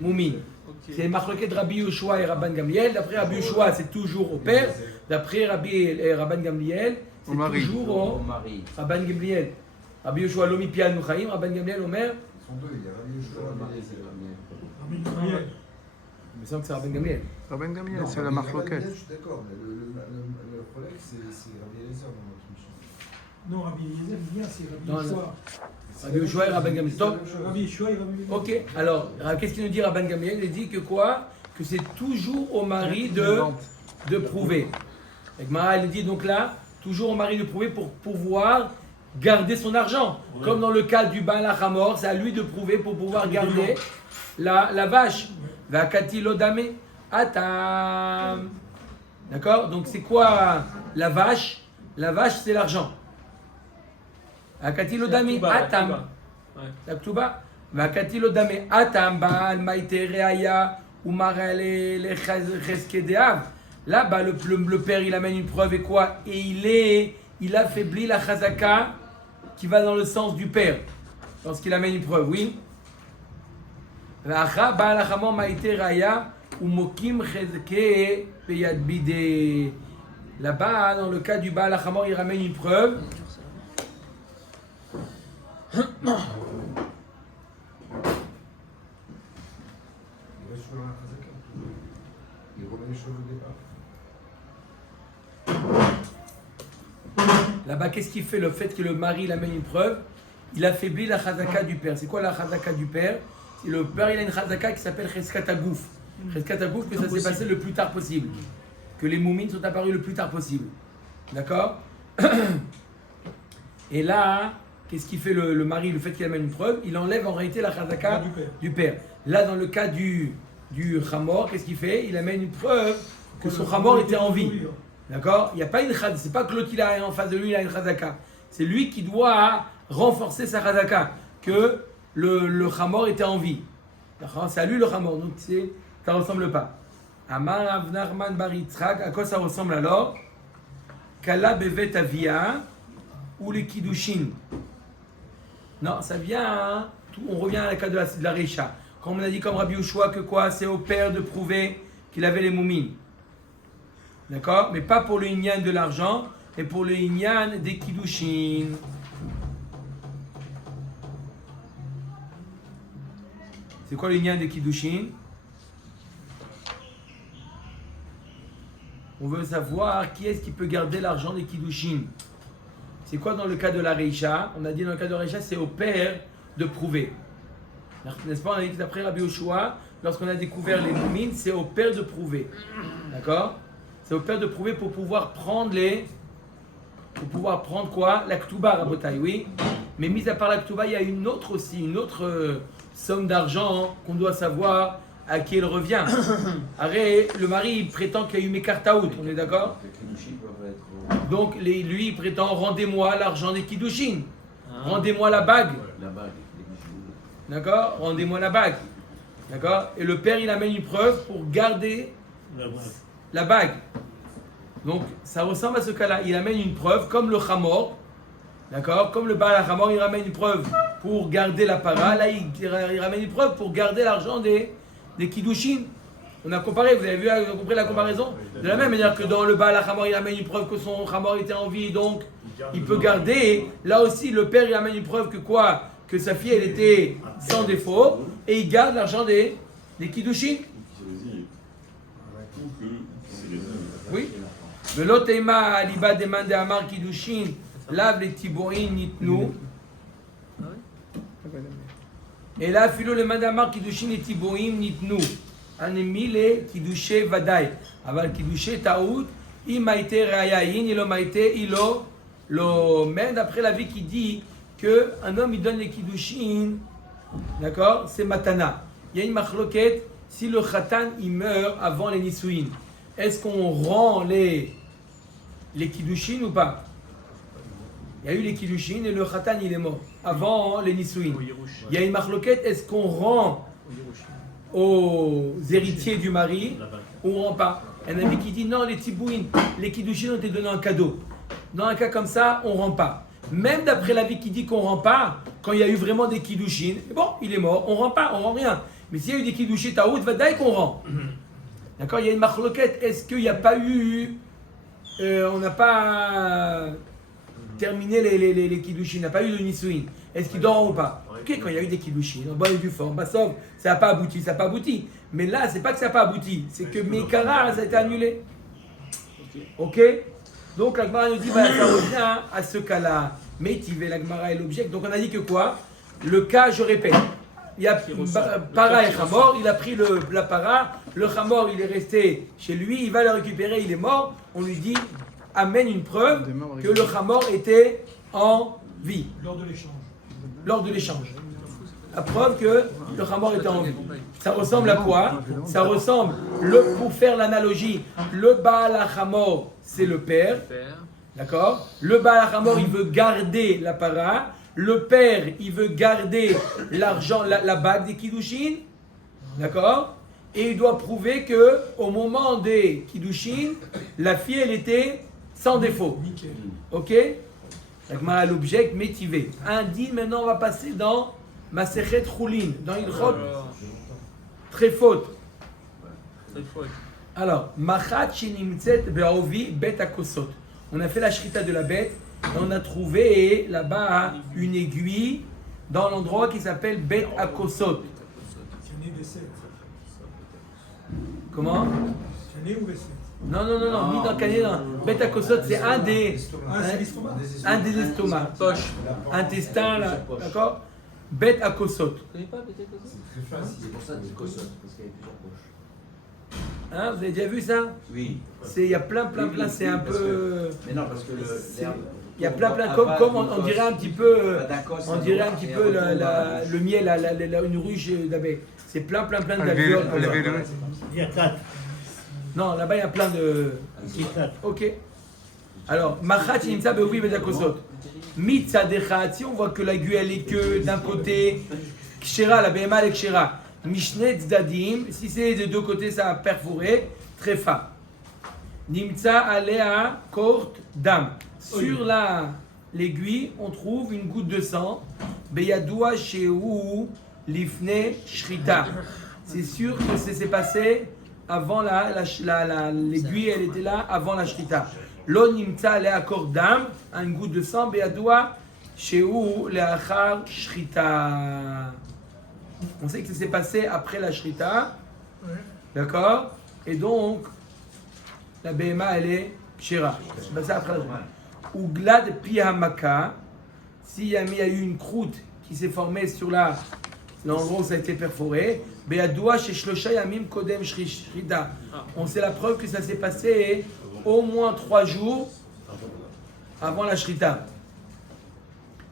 moumines. Ok. C'est Machloket Rabbi Yoshua et Rabban Gamliel. D'après Rabbi Yoshua, c'est toujours au père. D'après Rabban Gamliel, c'est Au mari. toujours au Rabban Gamliel. Rabbi Yoshua Lomi Pian Nuchaim, Rabban Gamliel Omer. Ils sont deux, il y a Rabbi Yoshua et Rabbi Il me semble que c'est Rabban Gamliel. Rabban Gamliel, Non, c'est la Rabbi marque Gamliel, je suis d'accord, mais le problème, c'est Rabbi Eliezer dans notre mission. Non, Rabbi Eliezer, il vient, c'est Non, Rabbi Yoshua. Rabbi Yoshua et Rabban Gamliel. Top. Rabbi Yoshua et Rabbi Eliezer. Ok, alors, qu'est-ce qu'il nous dit Rabban Gamliel? Il dit que quoi? Que c'est toujours au mari de prouver. Et Gemara, il dit donc là, toujours au mari de prouver pour pouvoir garder son argent. Ouais. Comme dans le cas du Baal HaChamor, c'est à lui de prouver pour pouvoir garder la vache. Vakati lodame atam. D'accord? Donc c'est quoi la vache? La vache, c'est l'argent. Vakati lodame atam. La Ktuba. Vakati lodame atam baal maite reaya umarele le cheskedeav. Là-bas, le père, il amène une preuve et quoi? Et il affaiblit la chazaka qui va dans le sens du père. Lorsqu'il amène une preuve, oui. Là-bas, dans le cas du Baal HaChamor, il ramène une preuve. remet les choses au départ. Là-bas, qu'est-ce qu'il fait? Le fait que le mari il amène une preuve, il affaiblit la chazaka du père. C'est quoi la chazaka du père? C'est le père, il a une chazaka qui s'appelle Cheskat Agouf. Cheskat Agouf, que ça s'est passé le plus tard possible. Que les moumines sont apparus le plus tard possible. D'accord? Et là, qu'est-ce qu'il fait le mari? Le fait qu'il amène une preuve, il enlève en réalité la chazaka du père. Là, dans le cas du Hamor, qu'est-ce qu'il fait? Il amène une preuve que son Hamor était en vie. D'accord? Il n'y a pas une chazaka. C'est pas que l'autre il a en face de lui, il a une chazaka. C'est lui qui doit renforcer sa chazaka. Que le Hamor était en vie. D'accord? C'est à lui le Hamor. Donc ça ne ressemble pas. Amar Avnarman Bar Yitzhak. À quoi ça ressemble alors? Kala Bevet Avia ou les Kiddushin. Non, ça vient. On revient à la cas de la Reisha. Quand on a dit comme Rabbi Yoshua que quoi? C'est au père de prouver qu'il avait les moumines. D'accord? Mais pas pour le Inyan de l'argent, mais pour le Inyan des Kiddushin. C'est quoi le Inyan des Kiddushin? On veut savoir qui est-ce qui peut garder l'argent des Kiddushin. C'est quoi dans le cas de la Reisha? On a dit dans le cas de la Reisha, c'est au père de prouver. N'est-ce pas? On a dit d'après Rabbi Yoshua, lorsqu'on a découvert les moumines, c'est au père de prouver. D'accord? C'est au père de prouver pour pouvoir prendre quoi? La Ktuba, Rabotai, oui. Mais mis à part la Ktuba, il y a une autre somme d'argent qu'on doit savoir à qui elle revient. Arrête, le mari il prétend qu'il y a eu Mekartaout, on est d'accord? Donc lui il prétend rendez-moi l'argent des Kiddushin. Rendez-moi la bague. La bague. D'accord? Rendez-moi la bague. D'accord? Et le père il amène une preuve pour garder la bague. Donc ça ressemble à ce cas-là. Il amène une preuve comme le Hamor. D'accord? Comme le Baal Hamor, il ramène une preuve pour garder la para. Là il ramène une preuve pour garder l'argent des Kiddushin. On a comparé, vous avez compris la comparaison? De la même manière que dans le Baal Hamor, il amène une preuve que son Hamor était en vie, donc il peut garder. Là aussi, le père, il amène une preuve que quoi? Que sa fille, elle était sans défaut, et il garde l'argent des Kiddushin. Oui. Veloteima aliba demande amar Kiddushin, lave les tiborin nitnu. Et là, philo le mandamar Kiddushin et tiborim nitnu. Anemile Kiddushe Vadaï. Aval Kiddushe Taout, Imaite Rayayin, Ilo Maite, Ilo, lo. Même d'après la vie qui dit qu'un homme il donne les Kiddushin, d'accord, c'est Matana. Il y a une machloket, si le Khatan il meurt avant les Nisuin, est-ce qu'on rend les Kiddushin ou pas? Il y a eu les Kiddushin et le Khatan il est mort avant les Nisuin. Il y a une machloket, est-ce qu'on rend aux héritiers du mari ou on rend pas? Un ami qui dit non, les tibouines, les Kiddushin ont été donnés en cadeau. Dans un cas comme ça, on rend pas. Même d'après l'avis qui dit qu'on rend pas, quand il y a eu vraiment des Kiddushin, bon, il est mort, on rend pas, on rend rien. Mais s'il y a eu des Kiddushin Taout, vadaï qu'on rend. D'accord? Il y a une machloket, est-ce qu'il n'y a pas eu, on n'a pas terminé les Kiddushin, on n'a pas eu de Nisuin. Est-ce qu'il dort ou pas? Ok, quand il y a eu des Kiddushin, en bonne et due forme, sauf, ça n'a pas abouti, ça n'a pas abouti. Mais là, c'est pas que ça n'a pas abouti, c'est que Mekara, ça a été annulé. Ok? Donc la Gemara nous dit, ça revient à ce cas-là. Métivé, la Gemara est l'objet. Donc on a dit que quoi? Le cas, je répète, il y a para et Hamor, il a pris la para, le Hamor il est resté chez lui, il va le récupérer, il est mort. On lui dit, amène une preuve que le Hamor était en vie. Lors de l'échange. Lors de l'échange. La preuve que le Hamor était en vie. Ça ressemble à quoi? Ça ressemble, pour faire l'analogie, le Baal HaChamor, c'est le père. D'accord? Le Baal HaChamor, il veut garder la para. Le père, il veut garder l'argent, la bague des Kiddushin. D'accord? Et il doit prouver que au moment des Kiddushin, la fille, elle était sans défaut. Ok? La Gemara l'objet métivé. Un dit, maintenant on va passer dans Masechet Choulin, dans Ilchot. Très faute. Alors, Machat Shinimtzet Be'ovi Bet Akosot. On a fait la shrita de la bête et on a trouvé là-bas une aiguille dans l'endroit qui s'appelle Bet Akosot. C'est né des 7. Comment? C'est Cané ou vaisselle? Non, ni dans Cané, non. Bête à Kosot, c'est un des estomacs. Poche. Intestin, là, d'accord? Bête à Kosot. Tu connais pas Bête à Kosot? C'est pour ça que c'est Kosot, parce qu'il y a plusieurs poches. Hein, vous avez déjà vu ça? Oui. Il y a plein, c'est un parce peu... Mais non, parce que l'herbe. Il y a plein, comme on dirait un petit peu, le miel, une ruche d'abeilles. C'est plein d'alvéoles. Il y a 4. Non, là-bas il y a plein de... Ok. Alors, Machat Nimsa Beoui Bedakosot. Mitza Dechat, si on voit que la gueule elle est que d'un côté, Kshera, la BMA elle est Kshera. Mishnet Zdadim, si c'est des deux côtés ça a perforé, Trefa. Nimtsa Alea Kort Dam. Sur l'aiguille, on trouve une goutte de sang. Beyadoua Sheu Lifne Shrita. C'est sûr que c'est passé avant l'aiguille, elle était là avant la Shrita. Lo Nimtsa Alea Kort Dam, une goutte de sang. Beyadoua Sheu Leachar Shrita. On sait que ça s'est passé après la Shrita. D'accord? Et donc, la BMA, elle est Kshera. C'est passé après la Shrita. Ou glad pihamaka, s'il y a eu une croûte qui s'est formée sur l'endroit où ça a été perforé, be'adoua chez shlosha yamim kodem shrida. On sait la preuve que ça s'est passé au moins 3 jours avant la shrita.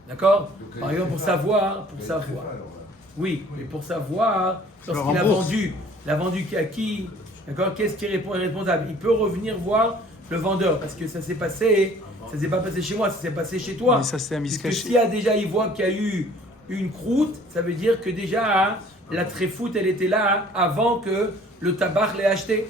D'accord? Par exemple, pour savoir. Oui, mais pour savoir, lorsqu'il a vendu, à qui? D'accord? Qu'est-ce qui est responsable? Il peut revenir voir le vendeur, parce que ça s'est passé. Ça s'est pas passé chez moi, ça s'est passé chez toi. Mais ça c'est un Parce que miscaché. s'il y a déjà, il voit qu'il y a eu une croûte, ça veut dire que déjà la tréfoute, elle était là avant que le tabac l'ait acheté.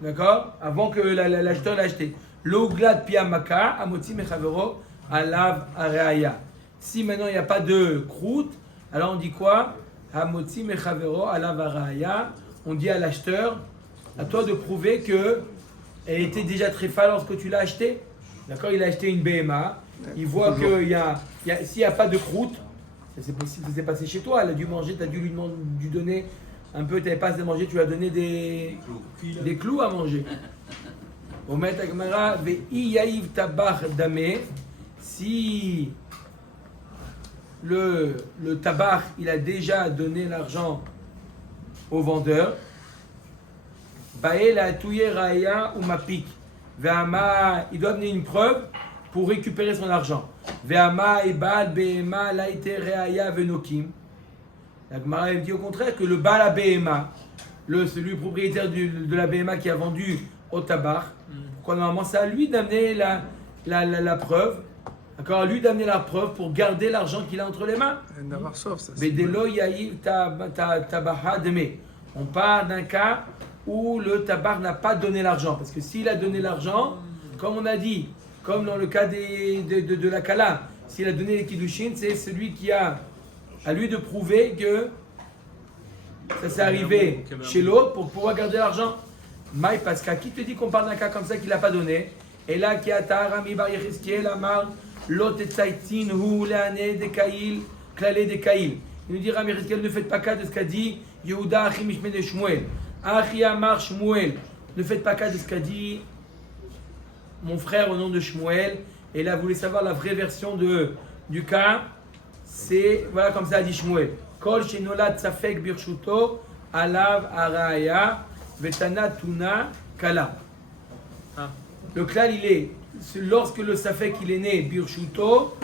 D'accord? Avant que l'acheteur l'ait acheté. L'oglad piamaka, amotzi mechavero, alav areaya. Si maintenant il n'y a pas de croûte, alors on dit quoi? Amotzi mechavero, alav areaya. On dit à l'acheteur, à toi de prouver que elle était déjà très fade lorsque tu l'as acheté. D'accord? Il a acheté une BMA. Il voit que s'il n'y a pas de croûte, c'est possible que ça s'est passé chez toi. Elle a dû manger, tu as dû lui donner un peu, tu n'avais pas assez mangé, tu lui as donné des clous à manger. Omet Agmara, ve'i yaïv tabach damé. Si le tabac, il a déjà donné l'argent au vendeur, Bael a touye raya ou mapik. Ve'ama, il doit donner une preuve pour récupérer son argent. Ve'ama et Baal Behema laite raya venokim. La Gemara dit au contraire que le Baal Behema, celui propriétaire de la Behema qui a vendu au tabac, pourquoi normalement c'est à lui d'amener la preuve, d'accord, à lui d'amener la preuve pour garder l'argent qu'il a entre les mains. Bedelo yaïv tabaha deme. On parle d'un cas où le tabac n'a pas donné l'argent. Parce que s'il a donné l'argent, comme on a dit, comme dans le cas de la Kala, s'il a donné les Kiddushin, c'est celui qui a à lui de prouver que ça s'est arrivé chez l'autre pour pouvoir garder l'argent. Maï Pasca, qui te dit qu'on parle d'un cas comme ça qu'il n'a pas donné? Et là, qui a Tarami Bar Yechiskiel Amar, Lot et Tzaitzin, Hu, Leane, Dekaïl, Klale, Dekaïl. Il nous dit Rami Yechiskiel, ne faites pas cas de ce qu'a dit Yehuda, Achim, Ishmael et Shmuel. Achi Amar Shmuel, ne faites pas cas de ce qu'a dit mon frère au nom de Shmuel. Et là, vous voulez savoir la vraie version du cas? C'est, voilà comme ça a dit Shmuel. Kol Shenolat Safek Birshuto, Alav Araya, Vetana Tuna Kala. Le klal, il est, lorsque le Safek il est né Birshuto,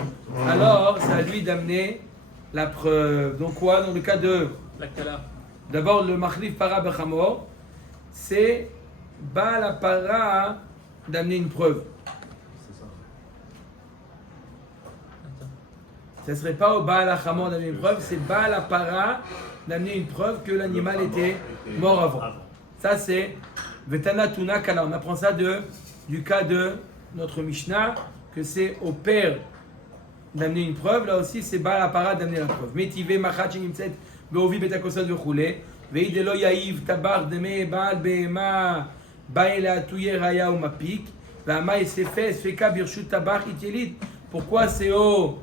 alors c'est à lui d'amener la preuve. Donc quoi? Dans le cas de la Kala. D'abord, le Machlif Para Bechamor, c'est Baal la Para d'amener une preuve. Ce ne serait pas au Baal Achamor d'amener une preuve, c'est Baal la Para d'amener une preuve que l'animal était mort avant. Ça, c'est Vetana Tuna Kala. On apprend ça du cas de notre Mishnah, que c'est au père d'amener une preuve. Là aussi, c'est Baal la Para d'amener la preuve. Metive Machat Shenimtset. Beovi betakosot vechule, veidelo yaïv tabar deme baal behema baela touye raya ou mapik, vama et sefe sfeka birshut tabar itielit. Pourquoi c'est au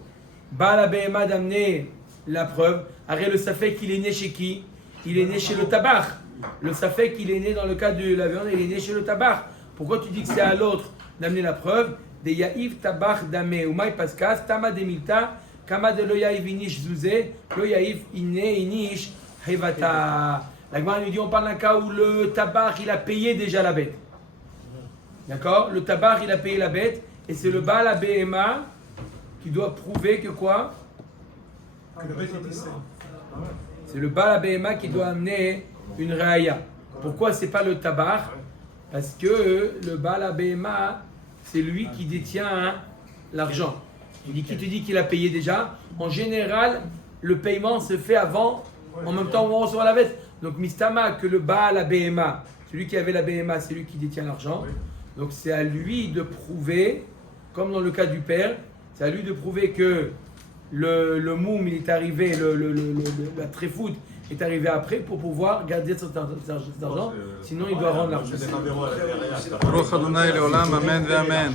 baal behema d'amener la preuve? Arrête le safek, il est né chez qui? Il est né chez le tabar. Le safek, il est né dans le cas de la viande, il est né chez le tabar. Pourquoi tu dis que c'est à l'autre d'amener la preuve? De yaïf tabar damé, ou maï paskas, tama de milta, kama de lo yaïf inish zouze, lo yaïf iné inish hevata. La Gemara nous dit, on parle d'un cas où le tabar, il a payé déjà la bête. D'accord? Le tabar, il a payé la bête, et c'est le Baal HaBehema qui doit prouver que quoi? Que la bête était saine. C'est le Baal HaBehema qui doit amener une raaya. Pourquoi c'est pas le tabar? Parce que le Baal HaBehema, c'est lui qui détient l'argent. Qui te dit qu'il a payé déjà? En général, le paiement se fait avant, en même temps où on reçoit la bête. Donc Mistama, que le Baal HaBehema, celui qui avait la BMA, c'est lui qui détient l'argent. Donc c'est à lui de prouver, comme dans le cas du père, c'est à lui de prouver que le moum il est arrivé, la tréfoute est arrivée après pour pouvoir garder cet argent. Sinon il doit rendre l'argent. Baruch Adonai leolam, amen ve amen.